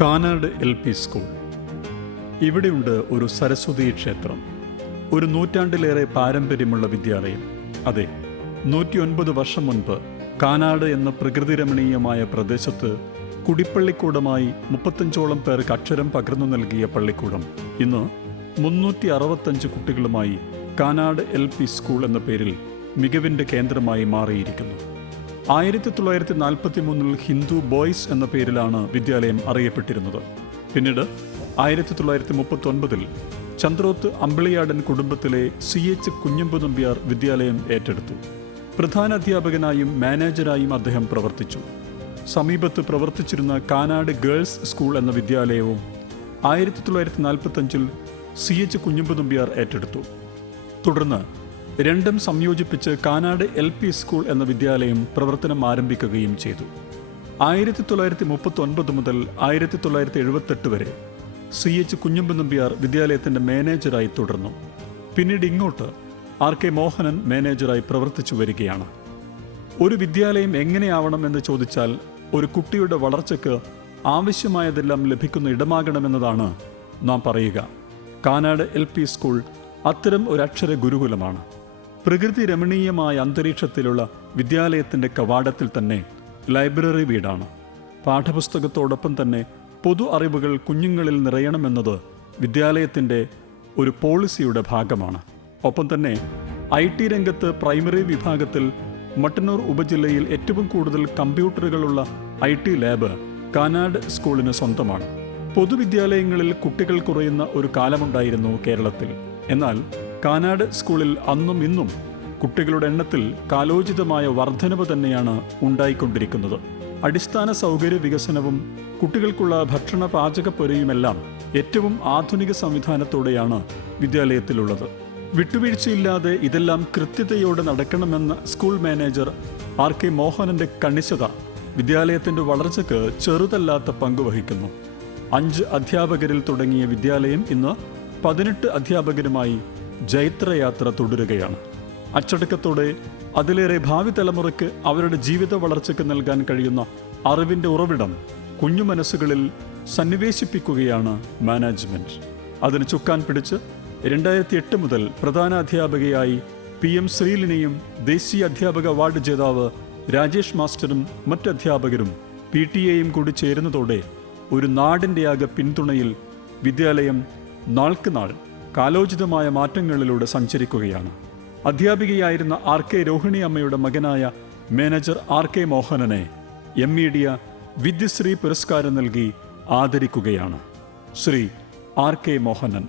Kanad LP school. ഇവിടെയുണ്ട് ഒരു സരസ്വതി ക്ഷേത്രം. ഒരു നൂറ്റാണ്ടിലേറെ പാരമ്പര്യമുള്ള വിദ്യാലയം. അതെ, 109 വർഷം മുൻപ് കാനാട് എന്ന പ്രകൃതിരമണീയമായ പ്രദേശത്ത് കുടിപ്പള്ളിക്കൂടമായി 35ഓളം പേർക്ക് അക്ഷരം പകർന്നു നൽകിയ പള്ളിക്കൂടം ഇന്ന് 365 കുട്ടികളുമായി കാനാട് LP സ്കൂൾ എന്ന പേരിൽ മികവിൻ്റെ കേന്ദ്രമായി മാറിയിരിക്കുന്നു. 1943 ഹിന്ദു ബോയ്സ് എന്ന പേരിലാണ് വിദ്യാലയം അറിയപ്പെട്ടിരുന്നത്. പിന്നീട് 1939 ചന്ദ്രോത്ത് അമ്പിളിയാടൻ കുടുംബത്തിലെ CH കുഞ്ഞമ്പു നമ്പ്യാർ വിദ്യാലയം ഏറ്റെടുത്തു. പ്രധാന അധ്യാപകനായും മാനേജരായും അദ്ദേഹം പ്രവർത്തിച്ചു. സമീപത്ത് പ്രവർത്തിച്ചിരുന്ന കാനാട് ഗേൾസ് സ്കൂൾ എന്ന വിദ്യാലയവും 1945 CH കുഞ്ഞമ്പു നമ്പ്യാർ ഏറ്റെടുത്തു. തുടർന്ന് രണ്ടും സംയോജിപ്പിച്ച് കാനാട് LP സ്കൂൾ എന്ന വിദ്യാലയം പ്രവർത്തനം ആരംഭിക്കുകയും ചെയ്തു. 1939 മുതൽ 1978 വരെ CH കുഞ്ഞമ്പു നമ്പ്യാർ വിദ്യാലയത്തിൻ്റെ മാനേജറായി തുടർന്നു. പിന്നീട് ഇങ്ങോട്ട് RK മോഹനൻ മാനേജറായി പ്രവർത്തിച്ചു വരികയാണ്. ഒരു വിദ്യാലയം എങ്ങനെയാവണമെന്ന് ചോദിച്ചാൽ ഒരു കുട്ടിയുടെ വളർച്ചയ്ക്ക് ആവശ്യമായതെല്ലാം ലഭിക്കുന്ന ഇടമാകണമെന്നതാണ് നാം പറയുക. കാനാട് LP സ്കൂൾ അത്തരം ഒരു അക്ഷര ഗുരുകുലമാണ്. പ്രകൃതി രമണീയമായ അന്തരീക്ഷത്തിലുള്ള വിദ്യാലയത്തിൻ്റെ കവാടത്തിൽ തന്നെ ലൈബ്രറി വീടാണ്. പാഠപുസ്തകത്തോടൊപ്പം തന്നെ പൊതു അറിവുകൾ കുഞ്ഞുങ്ങളിൽ നിറയണമെന്നത് വിദ്യാലയത്തിൻ്റെ ഒരു പോളിസിയുടെ ഭാഗമാണ്. ഒപ്പം തന്നെ IT രംഗത്ത് പ്രൈമറി വിഭാഗത്തിൽ മട്ടന്നൂർ ഉപജില്ലയിൽ ഏറ്റവും കൂടുതൽ കമ്പ്യൂട്ടറുകളുള്ള IT ലാബ് കാനാട് സ്കൂളിന് സ്വന്തമാണ്. പൊതുവിദ്യാലയങ്ങളിൽ കുട്ടികൾ കുറയുന്ന ഒരു കാലമുണ്ടായിരുന്നു കേരളത്തിൽ. എന്നാൽ കാനാട് സ്കൂളിൽ അന്നും ഇന്നും കുട്ടികളുടെ എണ്ണത്തിൽ കാലോചിതമായ വർധനവ് തന്നെയാണ് ഉണ്ടായിക്കൊണ്ടിരിക്കുന്നത്. അടിസ്ഥാന സൗകര്യ വികസനവും കുട്ടികൾക്കുള്ള ഭക്ഷണ പാചകപ്പുരയുമെല്ലാം ഏറ്റവും ആധുനിക സംവിധാനത്തോടെയാണ് വിദ്യാലയത്തിലുള്ളത്. വിട്ടുവീഴ്ചയില്ലാതെ ഇതെല്ലാം കൃത്യതയോടെ നടക്കണമെന്ന സ്കൂൾ മാനേജർ RK മോഹനന്റെ കണിശത വിദ്യാലയത്തിൻ്റെ വളർച്ചയ്ക്ക് ചെറുതല്ലാത്ത പങ്കുവഹിക്കുന്നു. 5 അധ്യാപകരിൽ തുടങ്ങിയ വിദ്യാലയം ഇന്ന് 18 അധ്യാപകരുമായി ജൈത്രയാത്ര തുടരുകയാണ്. അച്ചടക്കത്തോടെ അതിലേറെ ഭാവി തലമുറയ്ക്ക് അവരുടെ ജീവിത വളർച്ചയ്ക്ക് നൽകാൻ കഴിയുന്ന അറിവിൻ്റെ ഉറവിടം കുഞ്ഞു മനസ്സുകളിൽ സന്നിവേശിപ്പിക്കുകയാണ് മാനേജ്മെൻറ്റ്. അതിന് ചുക്കാൻ പിടിച്ച് 2008 മുതൽ പ്രധാന അധ്യാപകയായി PM ശ്രീലിനെയും ദേശീയ അധ്യാപക അവാർഡ് ജേതാവ് രാജേഷ് മാസ്റ്ററും മറ്റധ്യാപകരും PTA കൂടി ചേരുന്നതോടെ ഒരു നാടിൻ്റെയാകെ പിന്തുണയിൽ വിദ്യാലയം നാൾക്ക് നാൾ കാലോചിതമായ മാറ്റങ്ങളിലൂടെ സഞ്ചരിക്കുകയാണ്. അധ്യാപികയായിരുന്ന RK രോഹിണി അമ്മയുടെ മകനായ മാനേജർ RK മോഹനനെ MEDIA വിദ്യശ്രീ പുരസ്കാരം നൽകി ആദരിക്കുകയാണ്. ശ്രീ RK മോഹനൻ.